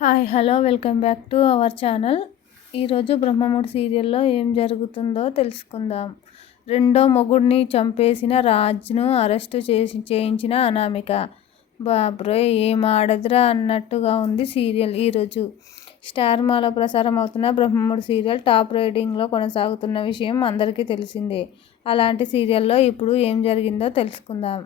Hi hello welcome back to our channel. ఈరోజు బ్రహ్మముడి సీరియల్లో ఏం జరుగుతుందో తెలుసుకుందాం. రెండో మొగుడిని చంపేసిన రాజ్ను అరెస్టు చేసి చేయించిన అనామిక. బాబ్రోయ్ ఏం ఆడదురా అన్నట్టుగా ఉంది సీరియల్ ఈరోజు స్టార్ మాలో ప్రసారం అవుతున్న బ్రహ్మముడి సీరియల్ టాప్ రేటింగ్లో కొనసాగుతున్న విషయం అందరికీ తెలిసిందే. అలాంటి సీరియల్లో ఇప్పుడు ఏం జరిగిందో తెలుసుకుందాం.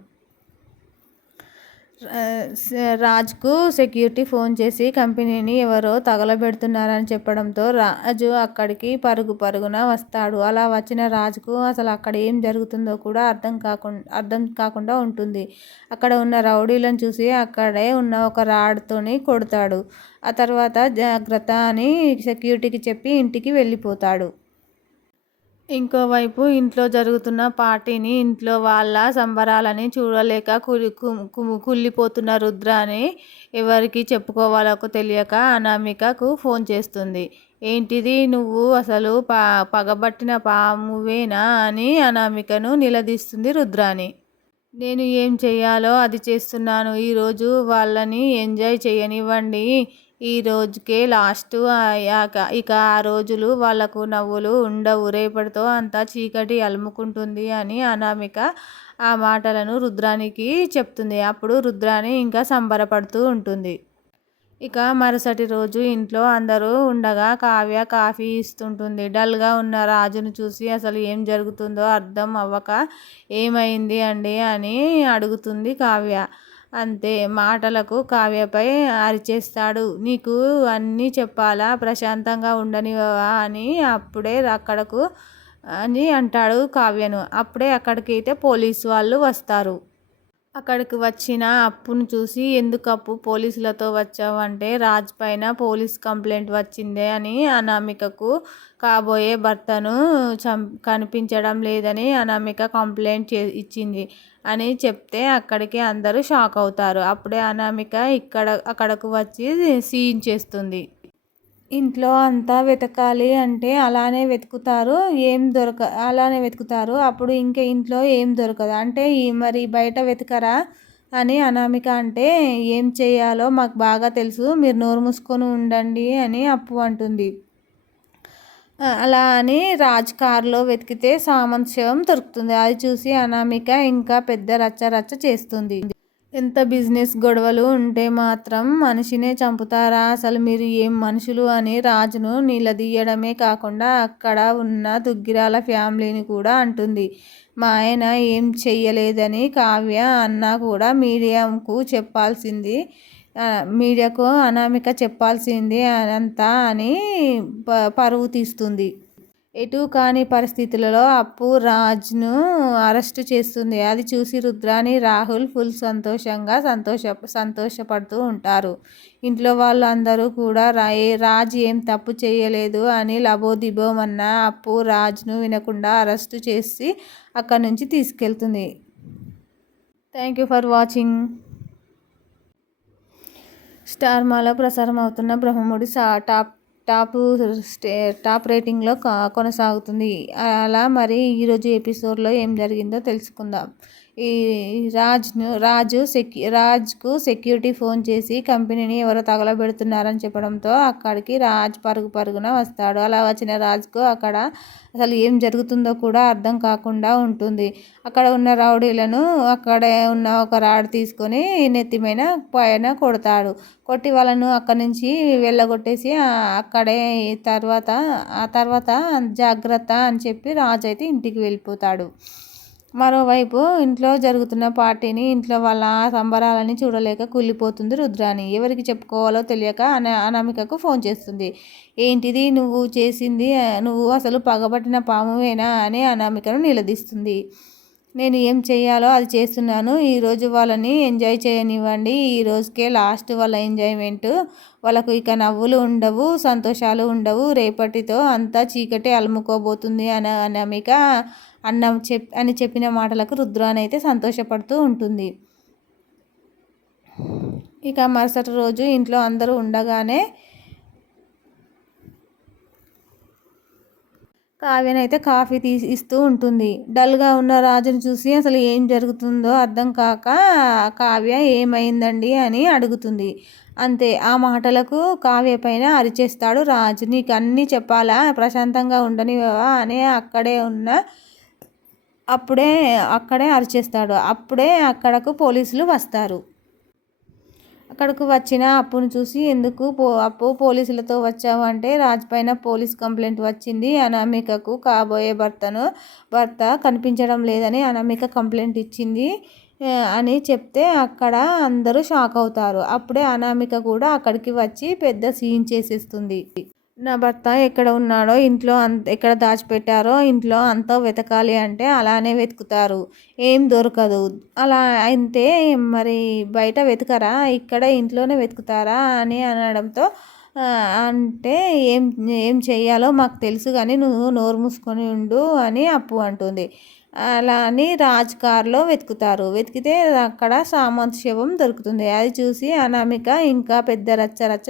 రాజ్కు సెక్యూరిటీ ఫోన్ చేసి కంపెనీని ఎవరో తగలబెడుతున్నారని చెప్పడంతో రాజు అక్కడికి పరుగు పరుగున వస్తాడు. అలా వచ్చిన రాజుకు అసలు అక్కడ ఏం జరుగుతుందో కూడా అర్థం కాకుండా అర్థం కాకుండా ఉంటుంది. అక్కడ ఉన్న రౌడీలను చూసి అక్కడే ఉన్న ఒక రాడ్తోని కొడతాడు. ఆ తర్వాత జాగ్రత్త అని సెక్యూరిటీకి చెప్పి ఇంటికి వెళ్ళిపోతాడు. ఇంకోవైపు ఇంట్లో జరుగుతున్న పార్టీని ఇంట్లో వాళ్ళ సంబరాలని చూడలేక కులి కుళ్ళిపోతున్న రుద్రాని ఎవరికి చెప్పుకోవాలో తెలియక అనామికకు ఫోన్ చేస్తుంది. ఏంటిది? నువ్వు అసలు పా పగబట్టిన పామువేనా అని అనామికను నిలదీస్తుంది రుద్రాని. నేను ఏం చేయాలో అది చేస్తున్నాను. ఈరోజు వాళ్ళని ఎంజాయ్ చేయనివ్వండి. ఈ రోజుకే లాస్ట్ అయ్యాక ఇక ఆ రోజులు వాళ్ళకు నవ్వులు ఉండవు. రేపటితో అంతా చీకటి అలుముకుంటుంది అని అనామిక ఆ మాటలను రుద్రానికి చెప్తుంది. అప్పుడు రుద్రాని ఇంకా సంబరపడుతూ ఉంటుంది. ఇక మరుసటి రోజు ఇంట్లో అందరూ ఉండగా కావ్య కాఫీ ఇస్తుంటుంది. డల్గా ఉన్న రాజును చూసి అసలు ఏం జరుగుతుందో అర్థం అవ్వక ఏమైంది అండి అని అడుగుతుంది కావ్య. అంతే మాటలకు కావ్యపై అరిచేస్తాడు. నీకు అన్నీ చెప్పాలా? ప్రశాంతంగా ఉండనివా అని అప్పుడే అక్కడకు అని అంటాడు కావ్యను. అప్పుడే అక్కడికైతే పోలీసు వాళ్ళు వస్తారు. అక్కడికి వచ్చిన అప్పును చూసి ఎందుకు అప్పు? పోలీసులతో వచ్చావంటే రాజ్ పైన పోలీస్ కంప్లైంట్ వచ్చిందే అని అనామికకు కాబోయే భర్తను చం కనిపించడం లేదని అనామిక కంప్లైంట్ చే ఇచ్చింది అని చెప్తే అక్కడికి అందరూ షాక్ అవుతారు. అప్పుడే అనామిక ఇక్కడ అక్కడకు వచ్చి సీన్ చేస్తుంది. ఇంట్లో అంతా వెతకాలి అంటే అలానే వెతుకుతారు. ఏం దొరక అలానే వెతుకుతారు. అప్పుడు ఇంకా ఇంట్లో ఏం దొరకదు. అంటే ఈ మరి బయట వెతకరా అని అనామిక అంటే ఏం చేయాలో మాకు బాగా తెలుసు మీరు నోరు మూసుకొని ఉండండి అని అప్పు అంటుంది. అలా అని రాజ్ కారులో వెతికితే సామంత్ శవం దొరుకుతుంది. అది చూసి అనామిక ఇంకా పెద్ద రచ్చ రచ్చ చేస్తుంది. ఎంత బిజినెస్ గొడవలు ఉంటే మాత్రం మనిషినే చంపుతారా? అసలు మీరు ఏం మనుషులు అని రాజును నిలదీయడమే కాకుండా అక్కడ ఉన్న దుగ్గిరాల ఫ్యామిలీని కూడా అంటుంది. మా ఆయన ఏం చెయ్యలేదని కావ్య అన్నా కూడా మీడియాకు చెప్పాల్సింది. మీడియాకు అనామిక చెప్పాల్సింది అంతా అని పరువు తీస్తుంది. ఎటు కాని పరిస్థితులలో అప్పు రాజ్ను అరెస్ట్ చేస్తుంది. అది చూసి రుద్రాని రాహుల్ ఫుల్ సంతోషంగా సంతోష సంతోషపడుతూ ఉంటారు. ఇంట్లో వాళ్ళు అందరూ కూడా రాజ్ ఏం తప్పు చేయలేదు అని లబోదిబోమన్న అప్పు రాజ్ను వినకుండా అరెస్ట్ చేసి అక్కడి నుంచి తీసుకెళ్తుంది. Thank you for watching. Star మాలో ప్రసారం అవుతున్న బ్రహ్మముడి సా టాప్ టాప్ స్టే టాప్ రేటింగ్లో కొనసాగుతుంది. అలా మరి ఈరోజు ఎపిసోడ్లో ఏం జరిగిందో తెలుసుకుందాం. ఈ రాజ్ను రాజు సెక్యూ రాజ్కు సెక్యూరిటీ ఫోన్ చేసి కంపెనీని ఎవరో తగలబెడుతున్నారని చెప్పడంతో అక్కడికి రాజ్ పరుగు పరుగున వస్తాడు. అలా వచ్చిన రాజ్కు అక్కడ అసలు ఏం జరుగుతుందో కూడా అర్థం కాకుండా ఉంటుంది. అక్కడ ఉన్న రౌడీలను అక్కడే ఉన్న ఒక రాడ్ తీసుకొని నెత్తిమైన పైన కొడతాడు. కొట్టి వాళ్ళను అక్కడి నుంచి వెళ్ళగొట్టేసి అక్కడే తర్వాత ఆ తర్వాత జాగ్రత్త అని చెప్పి రాజు అయితే ఇంటికి వెళ్ళిపోతాడు. మరోవైపు ఇంట్లో జరుగుతున్న పార్టీని ఇంట్లో వాళ్ళ సంబరాలని చూడలేక కుళ్ళిపోతుంది రుద్రాని ఎవరికి చెప్పుకోవాలో తెలియక అన అనామికకు ఫోన్ చేస్తుంది. ఏంటిది? నువ్వు చేసింది నువ్వు అసలు పగబట్టిన పామువేనా? అని అనామికను నిలదీస్తుంది. నేను ఏం చేయాలో అది చేస్తున్నాను. ఈరోజు వాళ్ళని ఎంజాయ్ చేయనివ్వండి. ఈ రోజుకే లాస్ట్ వాళ్ళ ఎంజాయ్మెంట్. వాళ్ళకు ఇక నవ్వులు ఉండవు సంతోషాలు ఉండవు. రేపటితో అంతా చీకటి అలుముకోబోతుంది అన అనామిక అన్న చెప్ అని చెప్పిన మాటలకు రుద్రానైతే అయితే సంతోషపడుతూ ఉంటుంది. ఇక మరుసటి రోజు ఇంట్లో అందరూ ఉండగానే కావ్యనైతే కాఫీ తీసి ఇస్తూ ఉంటుంది. డల్గా ఉన్న రాజుని చూసి అసలు ఏం జరుగుతుందో అర్థం కాక కావ్య ఏమైందండి అని అడుగుతుంది. అంతే ఆ మాటలకు కావ్య పైన అరిచేస్తాడు రాజు. నీకు అన్నీ చెప్పాలా? ప్రశాంతంగా ఉండనివా అని అక్కడే ఉన్న అప్పుడే అక్కడే అరిచేస్తాడు. అప్పుడే అక్కడకు పోలీసులు వస్తారు. అక్కడకు వచ్చిన అప్పును చూసి ఎందుకు పో అప్పు పోలీసులతో వచ్చావు అంటే రాజ్ పైన పోలీస్ కంప్లైంట్ వచ్చింది. అనామికకు కాబోయే భర్తను భర్త కనిపించడం లేదని అనామిక కంప్లైంట్ ఇచ్చింది అని చెప్తే అక్కడ అందరూ షాక్ అవుతారు. అప్పుడే అనామిక కూడా అక్కడికి వచ్చి పెద్ద సీన్ చేసేస్తుంది. నా భర్త ఎక్కడ ఉన్నాడో ఇంట్లో అంత ఎక్కడ దాచిపెట్టారో ఇంట్లో అంతా వెతకాలి అంటే అలానే వెతుకుతారు. ఏం దొరకదు. అలా అయితే మరి బయట వెతకరా? ఇక్కడ ఇంట్లోనే వెతుకుతారా? అని అనడంతో అంటే ఏం ఏం చేయాలో మాకు తెలుసు కానీ నువ్వు నోరు మూసుకొని ఉండు అని అప్పు అంటుంది. అలా అని రాజ్ కార్లో వెతుకుతారు. వెతికితే అక్కడ సామంత్ శవం దొరుకుతుంది. అది చూసి అనామిక ఇంకా పెద్ద రచ్చ రచ్చ